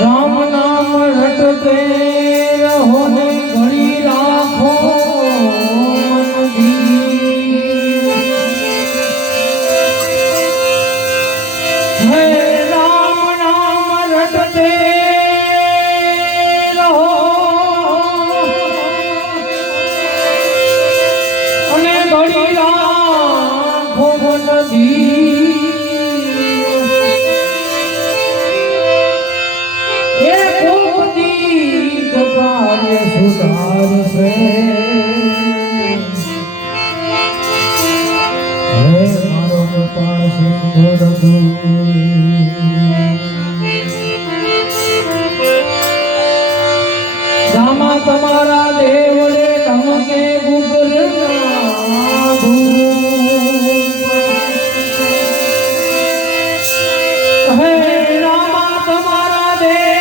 રામ નામ રટતે રહો ને ઘડી રાખો મનથી. હે રામ નામ રટતે રહો અને ઘડી રાખો મનથી. સુધારશે હે મારો કૃપા સિંધુ રામા તમારા દેવડે ધમકે ગુગરના ધૂપ હે રામા તમારા દેવ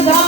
બધા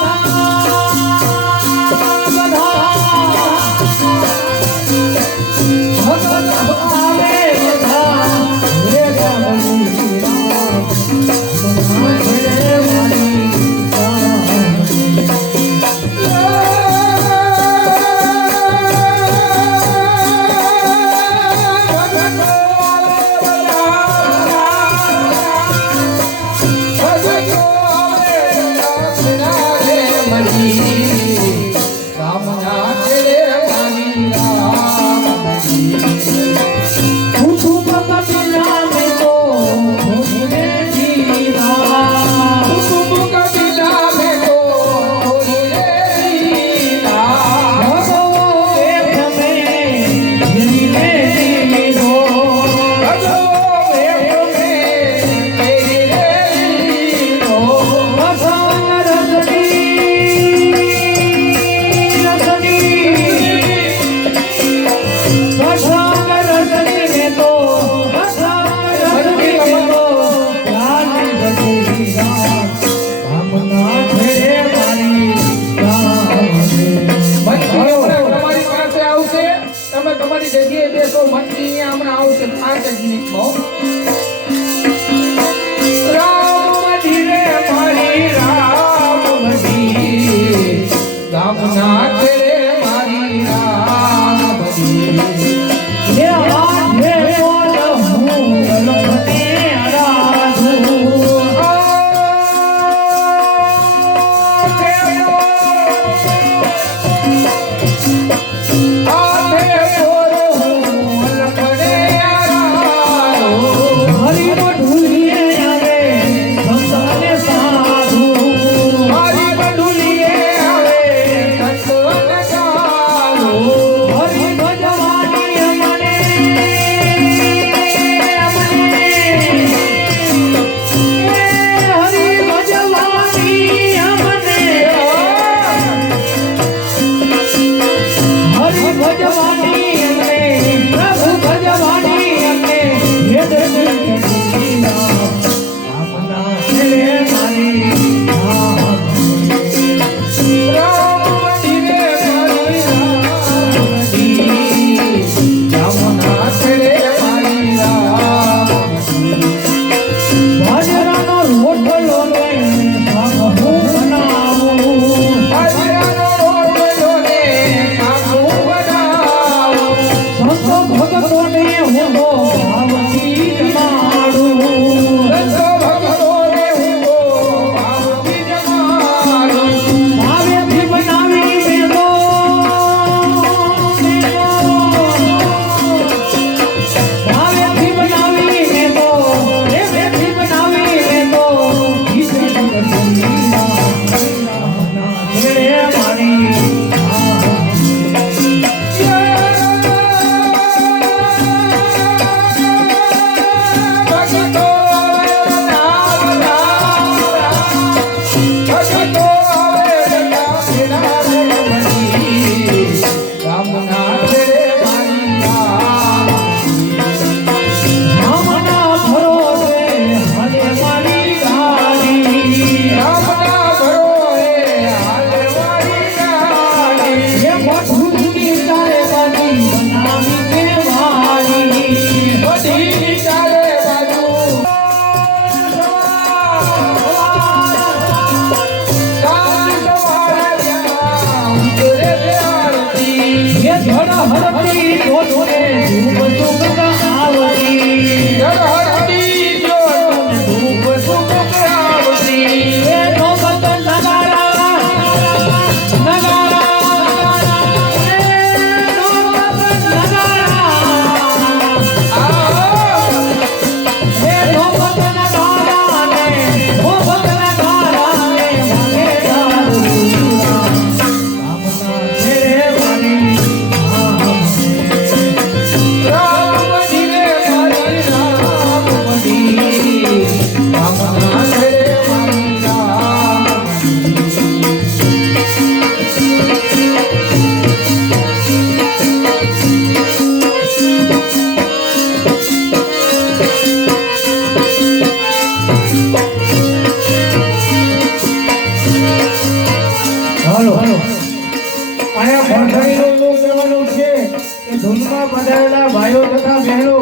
ભાઈઓ તથા બહેનો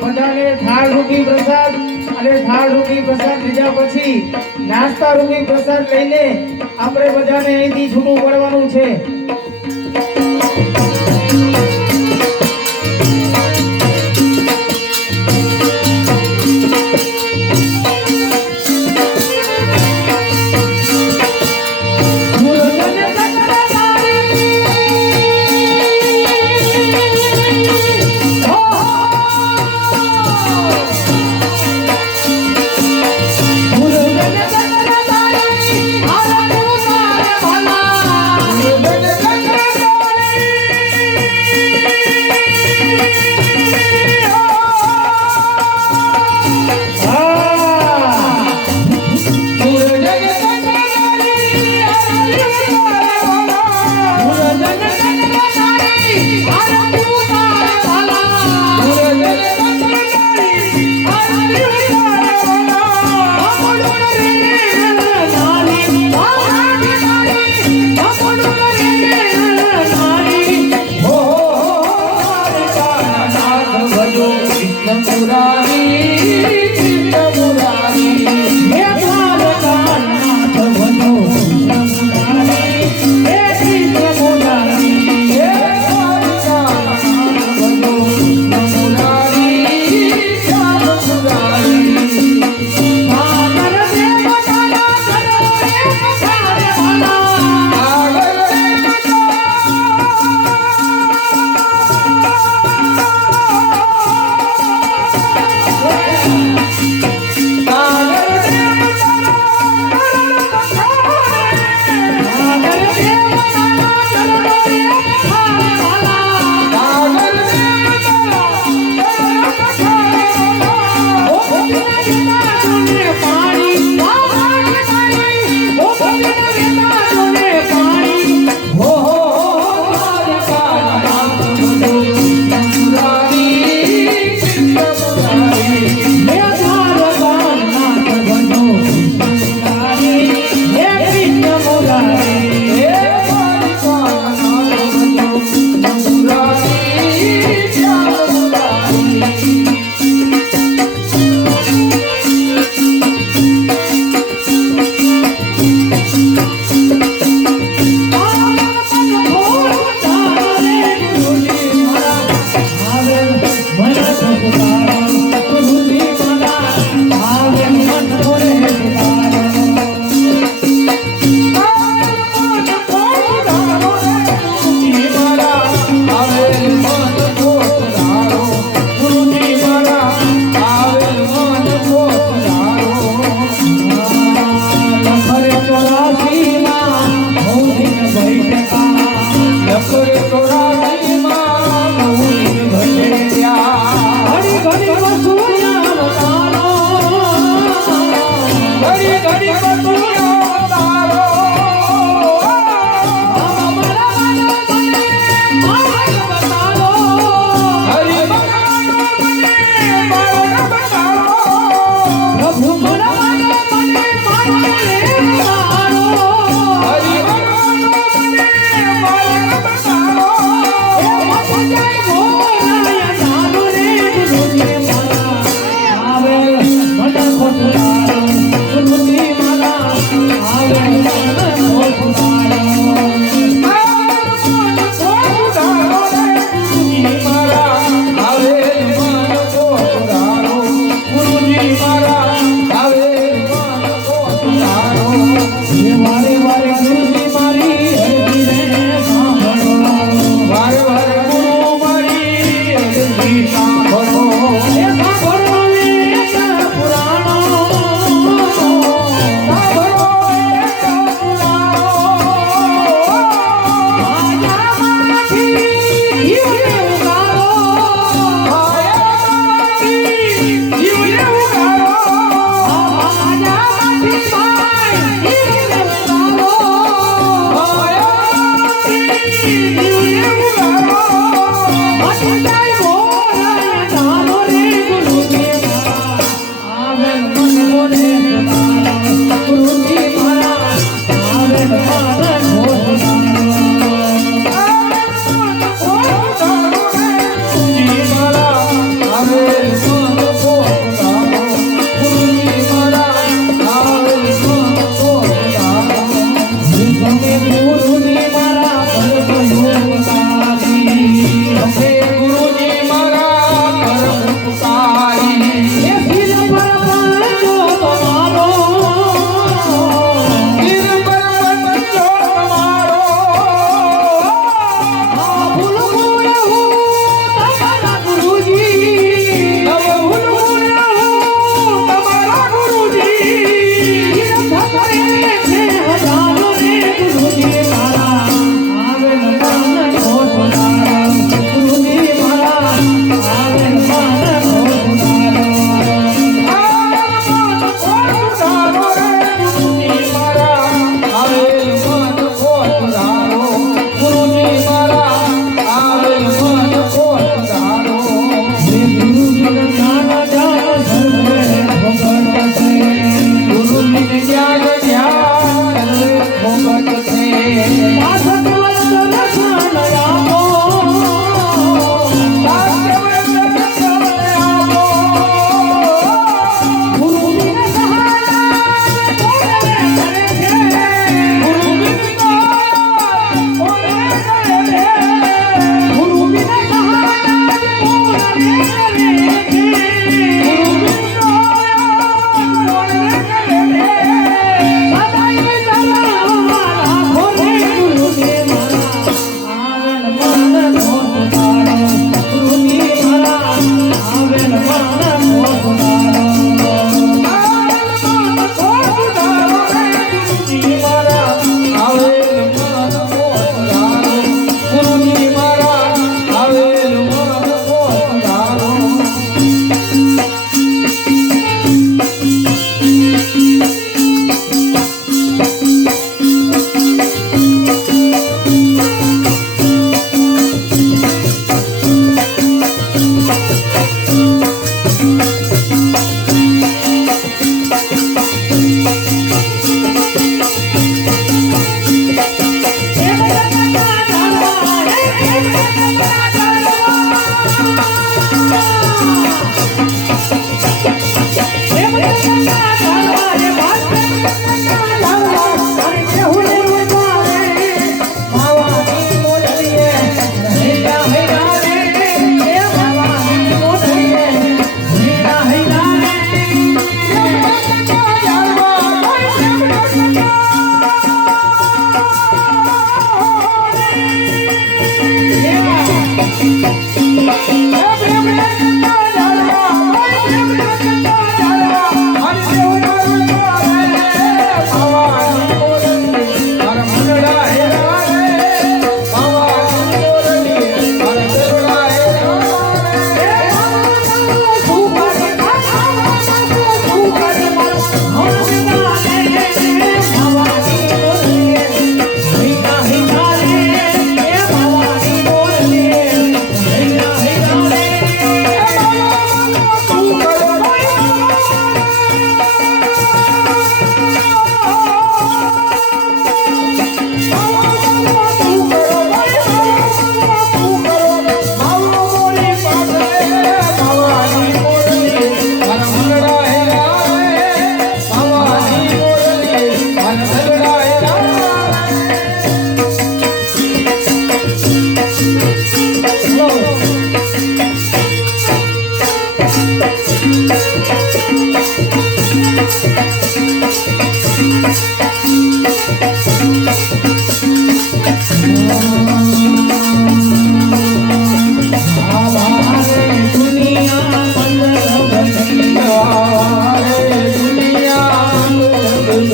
બધાને થાળ રૂપી પ્રસાદ અને થાળ રૂપી પ્રસાદ લીધા પછી નાસ્તા રૂપી પ્રસાદ લઈને આપણે બધાને અહીંથી છૂટું પડવાનું છે. Thank you. આવે મને ખોટું લાગે, સુરતી મારા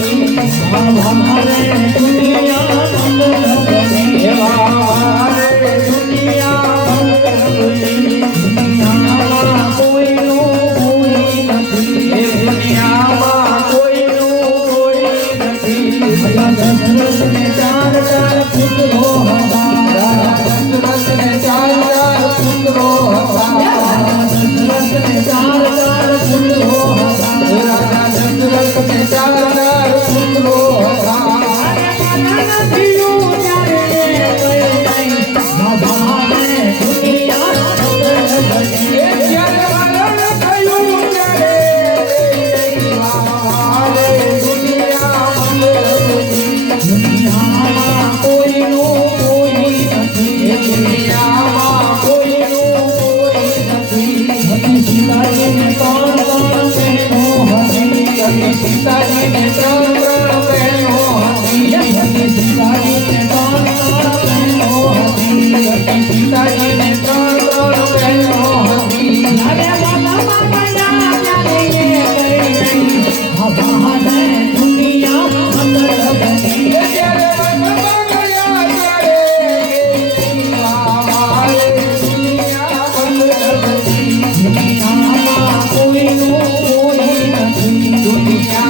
हमारे दुनिया मतलब बनी हमारे दुनिया मतलब बनी दुनिया में कोई नु कोई नहीं दुनिया में कोई नु कोई नहीं राजा दशरथ ने चार चार पुत्रों हमारा दशरथ ने चार चार पुत्रों हमारा दशरथ ने चार चार पुत्रों हमारा राजा दशरथ ने चार चार पुत्रों हमारा दुनिया कोई नो कोई नहीं दुनिया कोई नो कोई नहीं सीता जी ने कौन कौन बहनो हसी सीता जी ने कौन कौन बहनो हसी सीता जी ने कौन कौन बहनो हसी सीता जी ने कौन कौन बहनो हसी अरे बाबा बाबा जाने ये नहीं हवा दुनिया मतलब बनी अरे बाबा बाबा जाने दुनिया मतलब बनी दुनिया कोई नो कोई नहीं दुनिया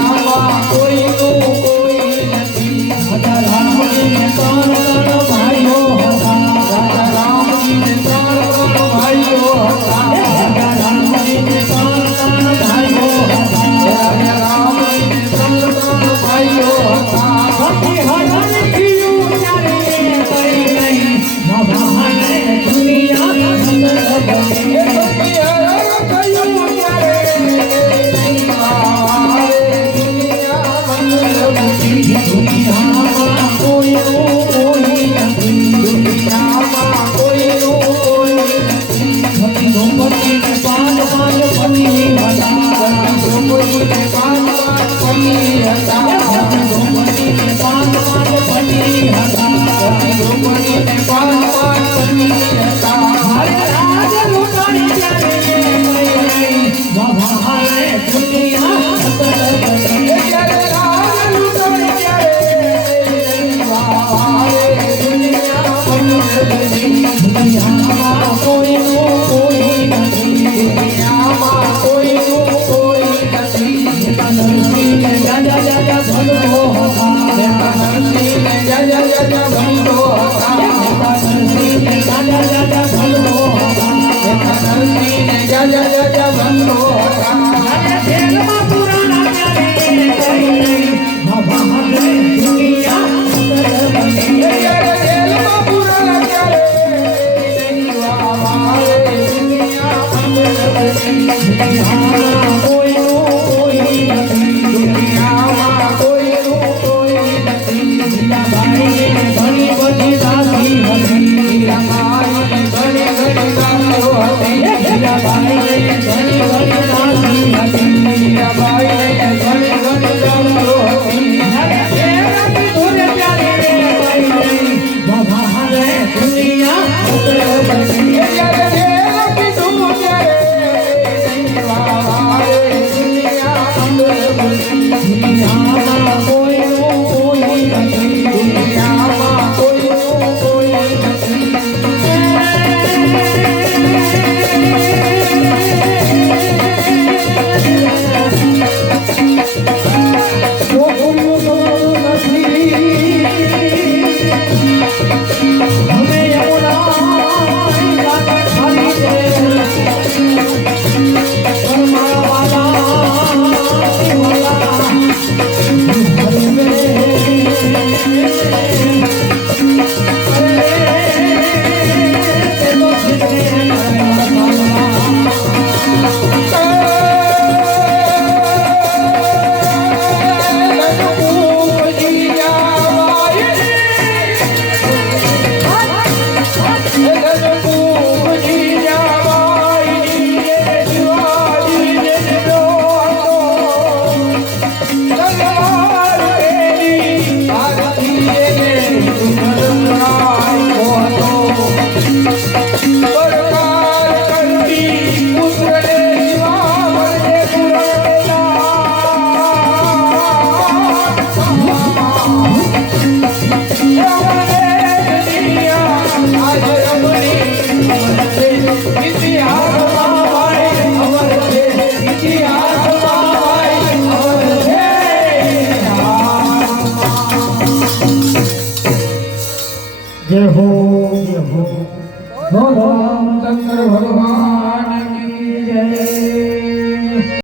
कोई नो कोई नहीं राजा राम जी ने कौन कौन भाइयों हमारा राजा राम जी ने कौन कौन भाइयों हमारा राजा राम जी ने कौन कौन भाइयों हमारा राजा राम जी ने कौन कौन भाइयों हमारा हरण क्यों जाने कोई नहीं भगवान दुनिया मतलब बनी दुनिया क्यों जाने दुनिया मतलब बनी दुनिया कोई नो कोई नहीं दुनिया कोई नो कोई नहीं द्रौपदी ने पांच पांच पति हटा द्रौपदी ने पांच पांच पति हटा द्रौपदी ने पांच पांच पति हटा द्रौपदी ने पांच पांच पति हटा हरे राज लुटाने जाने नहीं बाबा दुनिया मतलब बनी हरे राज लुटाने जाने जय हो जय हो रामचंद्र भगवान की जय।